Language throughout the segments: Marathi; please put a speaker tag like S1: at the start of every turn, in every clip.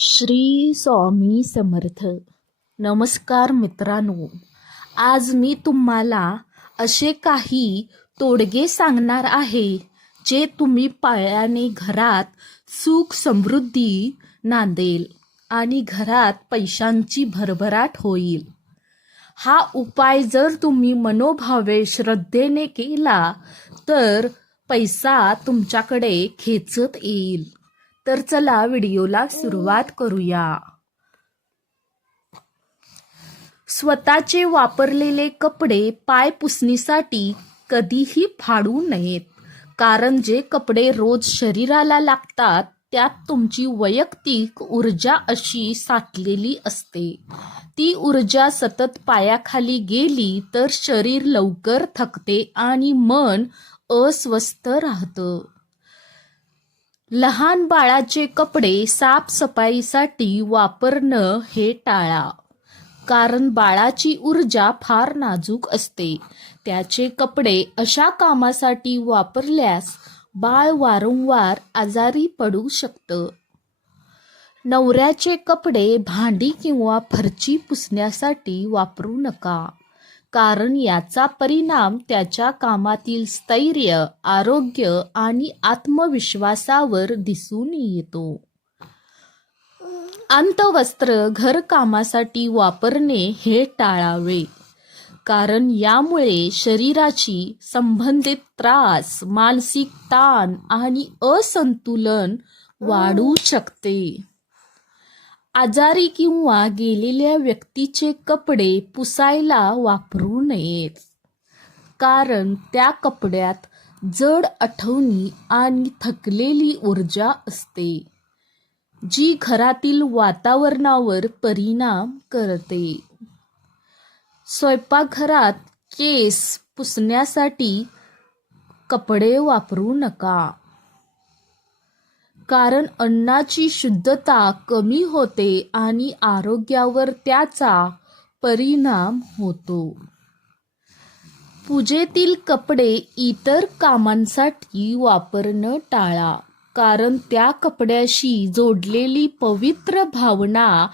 S1: श्री स्वामी समर्थ. नमस्कार मित्रांनो. आज मी तुम्हाला असे काही तोडगे सांगणार आहे जे तुम्ही पायाने घरात सुख समृद्धी नांदेल आणि घरात पैशांची भरभराट होईल. हा उपाय जर तुम्ही मनोभावे श्रद्धेने केला तर पैसा तुमच्याकडे खेचत येईल. तर चला व्हिडिओला सुरुवात करूया. स्वतःचे वापरलेले कपडे पाय पुसणीसाठी कधीही फाडू नयेत. कारण जे कपडे रोज शरीराला लागतात त्यात तुमची वैयक्तिक ऊर्जा अशी साठलेली असते. ती ऊर्जा सतत पायाखाली गेली तर शरीर लवकर थकते आणि मन अस्वस्थ राहतं. लहान बाळाचे कपडे साफसफाईसाठी वापरणं हे टाळा. कारण बाळाची ऊर्जा फार नाजूक असते. त्याचे कपडे अशा कामासाठी वापरल्यास बाळ वारंवार आजारी पडू शकतं. नवऱ्याचे कपडे भांडी किंवा फरची पुसण्यासाठी वापरू नका. कारण याचा परिणाम त्याच्या कामातील स्थैर्य आरोग्य आणि आत्मविश्वासावर दिसून येतो. अंतवस्त्र घरकामासाठी वापरणे हे टाळावे कारण यामुळे शरीराची संबंधित त्रास मानसिक ताण आणि असंतुलन वाढू शकते. आजारी किंवा गेलेल्या व्यक्तीचे कपडे पुसायला वापरू नयेत. कारण त्या कपड्यात जड आठवणी आणि थकलेली ऊर्जा असते जी घरातील वातावरणावर परिणाम करते. स्वयंपाकघरात केस पुसण्यासाठी कपडे वापरू नका. कारण अन्नाची शुद्धता कमी होते आणि आरोग्यावर त्याचा परिणाम होतो. पूजेतील कपडे इतर कामांसाठी वापरणं टाळा कारण त्या कपड्याशी जोडलेली पवित्र भावना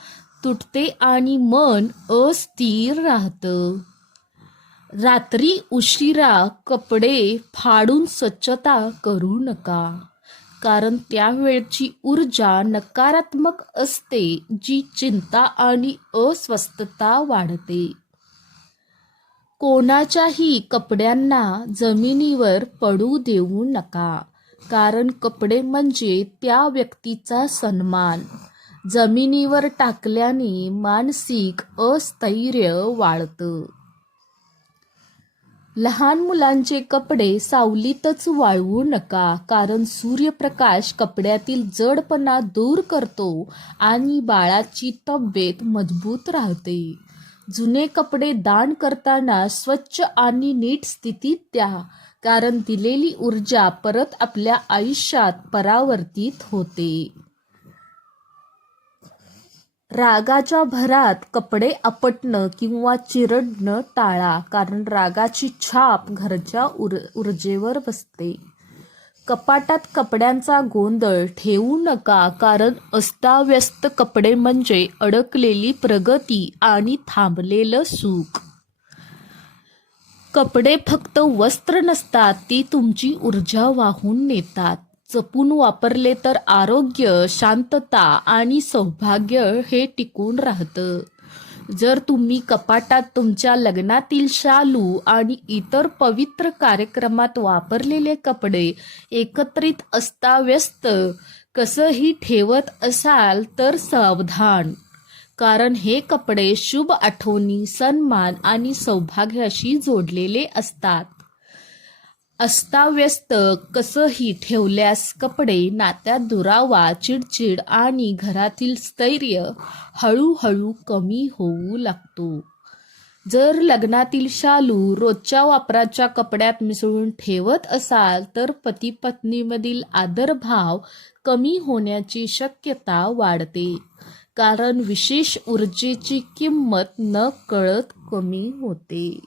S1: तुटते आणि मन अस्थिर राहतं. रात्री उशिरा कपडे फाडून स्वच्छता करू नका. कारण त्यावेळची ऊर्जा नकारात्मक असते जी चिंता आणि अस्वस्थता वाढते. कोणाच्याही कपड्यांना जमिनीवर पडू देऊ नका कारण कपडे म्हणजे त्या व्यक्तीचा सन्मान. जमिनीवर टाकल्याने मानसिक अस्थैर्य वाढतं. लहान मुलांचे कपडे सावलीतच वाळवू नका कारण सूर्यप्रकाश कपड्यातील जडपणा दूर करतो आणि बाळाची तब्येत मजबूत राहते. जुने कपडे दान करताना स्वच्छ आणि नीट स्थितीत द्या कारण दिलेली ऊर्जा परत आपल्या आयुष्यात परावर्तित होते. रागाच्या भरात कपडे आपटणं किंवा चिरडणं टाळा कारण रागाची छाप घरच्या उर ऊर्जेवर बसते. कपाटात कपड्यांचा गोंधळ ठेवू नका कारण अस्ताव्यस्त कपडे म्हणजे अडकलेली प्रगती आणि थांबलेलं सुख. कपडे फक्त वस्त्र नसतात ती तुमची ऊर्जा वाहून नेतात. जपून वापरले तर आरोग्य शांतता आणि सौभाग्य हे टिकून राहतं. जर तुम्ही कपाटात तुमच्या लग्नातील शालू आणि इतर पवित्र कार्यक्रमात वापरलेले कपडे एकत्रित अस्ताव्यस्त कसंही ठेवत असाल तर सावधान. कारण हे कपडे शुभ आठवणी सन्मान आणि सौभाग्याशी जोडलेले असतात. अस्ताव्यस्त कसंही ठेवल्यास कपडे नात्यात दुरावा चिडचिड आणि घरातील स्थैर्य हळूहळू कमी होऊ लागतो. जर लग्नातील शालू रोजच्या वापराच्या कपड्यात मिसळून ठेवत असाल तर पती पत्नीमधील आदरभाव कमी होण्याची शक्यता वाढते. कारण विशेष ऊर्जेची किंमत न कळत कमी होते.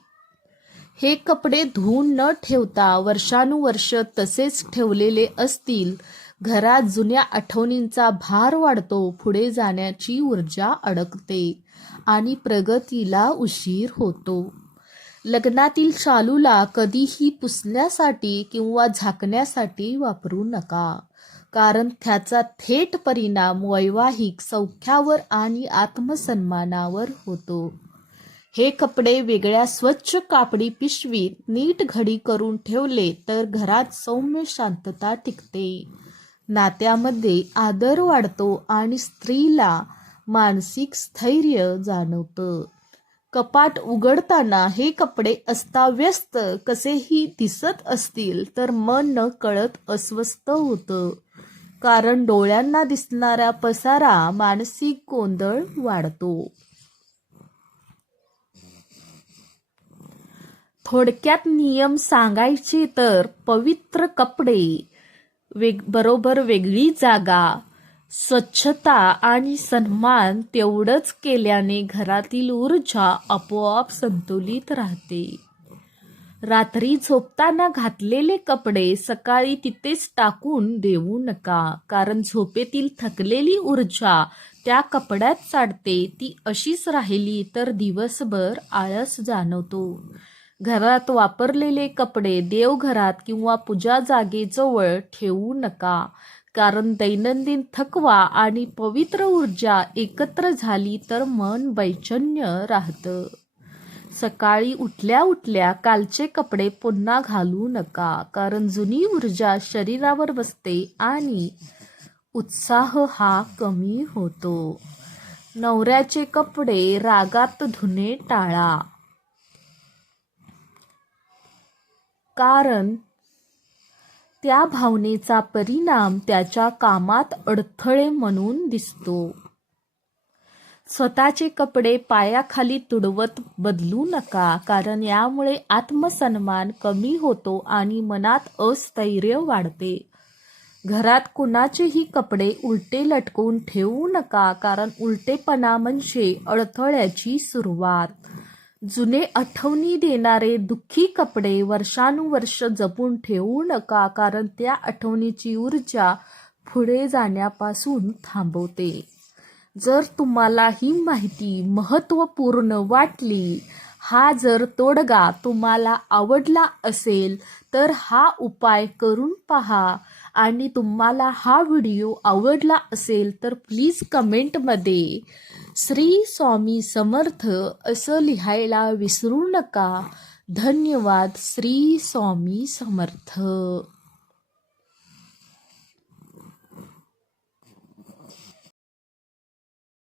S1: हे कपडे धुवून न ठेवता वर्षानुवर्ष तसेच ठेवलेले असतील. घरात जुन्या आठवणींचा भार वाढतो पुढे जाण्याची ऊर्जा अडकते आणि प्रगतीला उशीर होतो. लग्नातील शालूला कधीही पुसण्यासाठी किंवा झाकण्यासाठी वापरू नका कारण त्याचा थेट परिणाम वैवाहिक सौख्यावर आणि आत्मसन्मानावर होतो. हे कपडे वेगळ्या स्वच्छ कापडी पिशवीत नीट घडी करून ठेवले तर घरात सौम्य शांतता टिकते. नात्यामध्ये आदर वाढतो आणि स्त्रीला मानसिक स्थैर्य जाणवतं. कपाट उघडताना हे कपडे अस्ताव्यस्त कसेही दिसत असतील तर मन न कळत अस्वस्थ होतं. कारण डोळ्यांना दिसणारा पसारा मानसिक गोंधळ वाढतो. थोडक्यात नियम सांगायचे तर पवित्र कपडे वेग बरोबर वेगळी जागा स्वच्छता आणि सन्मान तेवढंच केल्याने घरातील ऊर्जा आपोआप संतुलित राहते. रात्री झोपताना घातलेले कपडे सकाळी तिथेच टाकून देऊ नका कारण झोपेतील थकलेली ऊर्जा त्या कपड्यात चाडते ती अशीच राहिली तर दिवसभर आळस जाणवतो. घरात वापरलेले कपडे देवघरात किंवा पूजा जागेजवळ ठेवू नका. कारण दैनंदिन थकवा आणि पवित्र ऊर्जा एकत्र झाली तर मन बैचन्य राहतं. सकाळी उठल्या उठल्या कालचे कपडे पुन्हा घालू नका. कारण जुनी ऊर्जा शरीरावर बसते आणि उत्साह हा कमी होतो. नवऱ्याचे कपडे रागात धुणे टाळा. कारण त्या भावनेचा परिणाम त्याच्या कामात अडथळे म्हणून दिसतो. स्वतःचे कपडे पायाखाली तुडवत बदलू नका कारण यामुळे आत्मसन्मान कमी होतो आणि मनात अस्थैर्य वाढते. घरात कुणाचेही कपडे उलटे लटकवून ठेवू नका कारण उलटेपणा म्हणजे अडथळ्याची सुरुवात. जुने आठवणी देणारे दुःखी कपडे वर्षानुवर्ष जपून ठेवू नका कारण त्या आठवणीची ऊर्जा पुढे जाण्यापासून थांबवते. जर तुम्हाला ही माहिती महत्त्वपूर्ण वाटली हा जर तोडगा तुम्हाला आवडला असेल तर हा उपाय करून पहा. आणि तुम्हाला हा व्हिडिओ आवडला असेल तर प्लीज कमेंटमध्ये श्री स्वामी समर्थ असं लिहायला विसरू नका. धन्यवाद श्री स्वामी समर्थ.